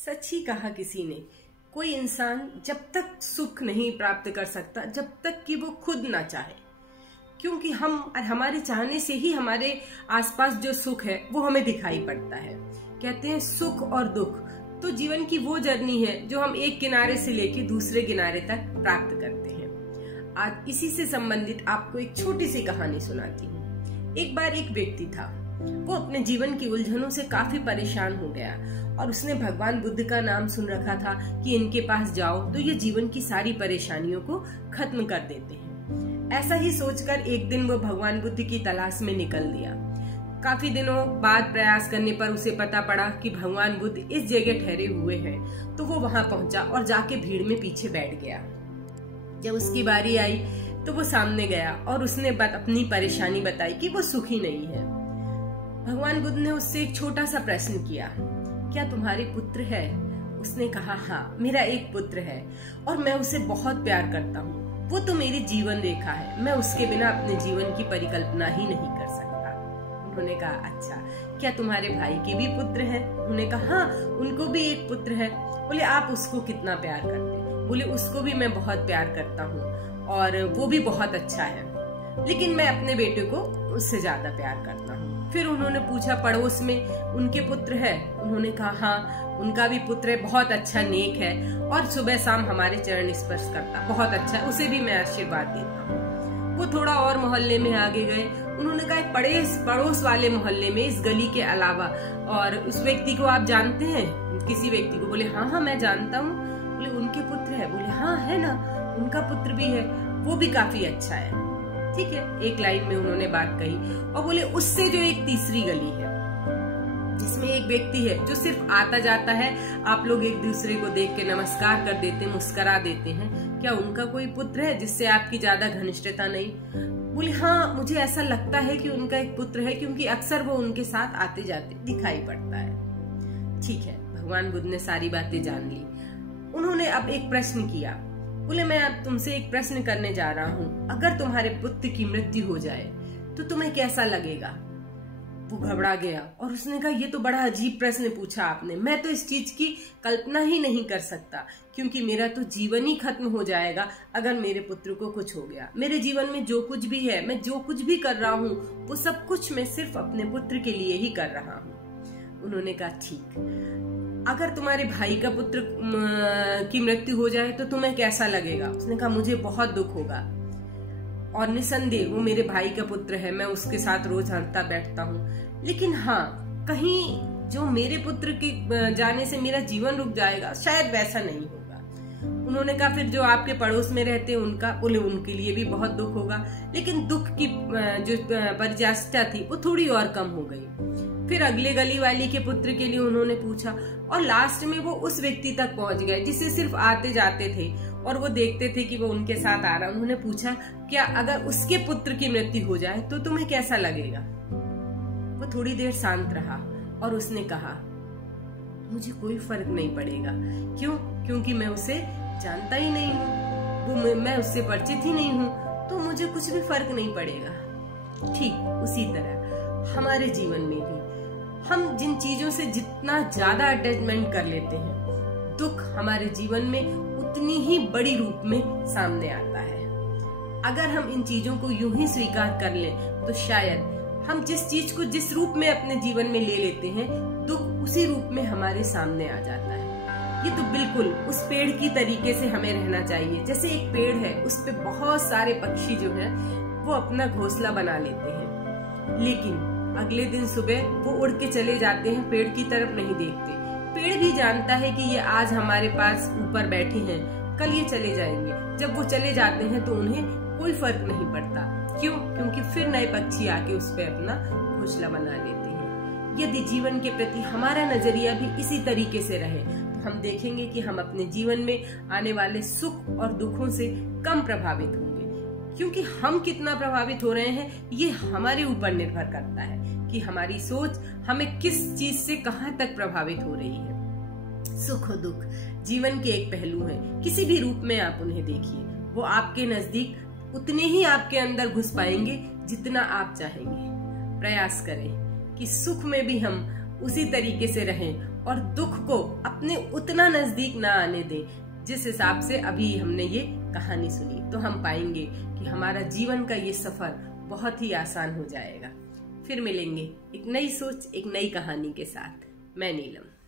सच ही कहा किसी ने, कोई इंसान जब तक सुख नहीं प्राप्त कर सकता जब तक कि वो खुद ना चाहे, क्योंकि हम और हमारे चाहने से ही हमारे आसपास जो सुख है वो हमें दिखाई पड़ता है। कहते हैं सुख और दुख तो जीवन की वो जर्नी है जो हम एक किनारे से लेकर दूसरे किनारे तक प्राप्त करते हैं। आज इसी से संबंधित आपको एक छोटी सी कहानी सुनाती हूँ। एक बार एक व्यक्ति था, वो अपने जीवन की उलझनों से काफी परेशान हो गया और उसने भगवान बुद्ध का नाम सुन रखा था कि इनके पास जाओ तो ये जीवन की सारी परेशानियों को खत्म कर देते हैं। ऐसा ही सोचकर एक दिन वो भगवान बुद्ध की तलाश में निकल दिया। काफी दिनों बाद प्रयास करने पर उसे पता पड़ा कि भगवान बुद्ध इस जगह ठहरे हुए हैं, तो वो वहां पहुंचा और जाके भीड़ में पीछे बैठ गया। जब उसकी बारी आई तो वो सामने गया और उसने अपनी परेशानी बताई कि वो सुखी नहीं है। भगवान बुद्ध ने उससे एक छोटा सा प्रश्न किया, क्या तुम्हारे पुत्र है? उसने कहा, हाँ मेरा एक पुत्र है और मैं उसे बहुत प्यार करता हूँ। वो तो मेरी जीवन रेखा है, मैं उसके बिना अपने जीवन की परिकल्पना ही नहीं कर सकता। उन्होंने कहा, अच्छा क्या तुम्हारे भाई के भी पुत्र है? उन्होंने कहा, हाँ उनको भी एक पुत्र है। बोले, आप उसको कितना प्यार करते? बोले, उसको भी मैं बहुत प्यार करता हूँ और वो भी बहुत अच्छा है, लेकिन मैं अपने बेटे को उससे ज्यादा प्यार करता हूँ। फिर उन्होंने पूछा, पड़ोस में उनके पुत्र है? उन्होंने कहा, हाँ उनका भी पुत्र है, बहुत अच्छा नेक है और सुबह शाम हमारे चरण स्पर्श करता, बहुत अच्छा है, उसे भी मैं आशीर्वाद देता हूँ। वो थोड़ा और मोहल्ले में आगे गए। उन्होंने कहा, एक पड़ोस वाले मोहल्ले में इस गली के अलावा और उस व्यक्ति को आप जानते हैं? किसी व्यक्ति को? बोले, हाँ हाँ मैं जानता हूँ। बोले, उनके पुत्र है? बोले, हाँ है ना, उनका पुत्र भी है, वो भी काफी अच्छा है। ठीक है, एक लाइन में उन्होंने बात कही और बोले, उससे जो एक तीसरी गली है जिसमें एक व्यक्ति है जो सिर्फ आता जाता है, आप लोग एक दूसरे को देख के नमस्कार कर देते, मुस्कुरा देते हैं, क्या उनका कोई पुत्र है जिससे आपकी ज्यादा घनिष्ठता नहीं? बोले, हाँ मुझे ऐसा लगता है कि उनका एक पुत्र है, क्योंकि अक्सर वो उनके साथ आते जाते दिखाई पड़ता है। ठीक है, भगवान बुद्ध ने सारी बातें जान ली। उन्होंने अब एक प्रश्न किया। बोले, मैं अब तुमसे एक प्रश्न करने जा रहा हूँ, अगर तुम्हारे पुत्र की मृत्यु हो जाए तो तुम्हें कैसा लगेगा? वो घबरा गया और उसने कहा, ये तो बड़ा अजीब प्रश्न पूछा आपने, मैं तो इस चीज की कल्पना ही नहीं कर सकता, क्योंकि मेरा तो जीवन ही खत्म हो जाएगा अगर मेरे पुत्र को कुछ हो गया। मेरे जीवन में जो कुछ भी है, मैं जो कुछ भी कर रहा हूँ, वो सब कुछ मैं सिर्फ अपने पुत्र के लिए ही कर रहा हूँ। उन्होंने कहा, ठीक, अगर तुम्हारे भाई का पुत्र की मृत्यु हो जाए तो तुम्हें कैसा लगेगा? उसने कहा, मुझे बहुत दुख होगा और निसंदेह वो मेरे भाई का पुत्र है, मैं उसके साथ रोज हंसता बैठता हूँ, लेकिन हाँ कहीं जो मेरे पुत्र के जाने से मेरा जीवन रुक जाएगा, शायद वैसा नहीं होगा। उन्होंने कहा, फिर जो आपके पड़ोस में रहते हैं उनका? बोले, उनके लिए भी बहुत दुख होगा, लेकिन दुख की जो परिजाष्टा थी वो थोड़ी और कम हो गई। फिर अगले गली वाली के पुत्र के लिए उन्होंने पूछा और लास्ट में वो उस व्यक्ति तक पहुंच गए जिसे सिर्फ आते जाते थे और वो देखते थे कि वो उनके साथ आ रहा। उन्होंने पूछा, क्या अगर उसके पुत्र की मृत्यु हो जाए तो तुम्हें कैसा लगेगा? वो थोड़ी देर शांत रहा और उसने कहा, मुझे कोई फर्क नहीं पड़ेगा। क्यों? क्योंकि मैं उसे जानता ही नहीं हूँ, मैं उससे परिचित ही नहीं हूँ, तो मुझे कुछ भी फर्क नहीं पड़ेगा। ठीक उसी तरह हमारे जीवन में भी हम जिन चीजों से जितना ज्यादा अटैचमेंट कर लेते हैं, दुख हमारे जीवन में उतनी ही बड़ी रूप में सामने आता है। अगर हम इन चीजों को यूं ही स्वीकार कर लें तो शायद हम जिस चीज को जिस रूप में अपने जीवन में ले लेते हैं, दुख उसी रूप में हमारे सामने आ जाता है। ये तो बिल्कुल उस पेड़ की तरीके से हमें रहना चाहिए। जैसे एक पेड़ है, उस पे बहुत सारे पक्षी जो हैं वो अपना घोंसला बना लेते हैं, लेकिन अगले दिन सुबह वो उड़ के चले जाते हैं, पेड़ की तरफ नहीं देखते। पेड़ भी जानता है कि ये आज हमारे पास ऊपर बैठे हैं, कल ये चले जाएंगे। जब वो चले जाते हैं तो उन्हें कोई फर्क नहीं पड़ता। क्यों? क्योंकि फिर नए पक्षी आके उस पे अपना घोंसला बना लेते हैं। यदि जीवन के प्रति हमारा नजरिया भी इसी तरीके से रहे तो हम देखेंगे कि हम अपने जीवन में आने वाले सुख और दुखों से कम प्रभावित होंगे। क्योंकि हम कितना प्रभावित हो रहे हैं ये हमारे ऊपर निर्भर करता है कि हमारी सोच हमें किस चीज से कहां तक प्रभावित हो रही है। सुख और दुख जीवन के एक पहलू हैं, किसी भी रूप में आप उन्हें देखिए, वो आपके नजदीक उतने ही आपके अंदर घुस पाएंगे जितना आप चाहेंगे। प्रयास करें कि सुख में भी हम उसी तरीके से रहें और दुख को अपने उतना नजदीक ना आने दें जिस हिसाब से अभी हमने ये कहानी सुनी, तो हम पाएंगे कि हमारा जीवन का ये सफर बहुत ही आसान हो जाएगा। फिर मिलेंगे एक नई सोच, एक नई कहानी के साथ। मैं नीलम।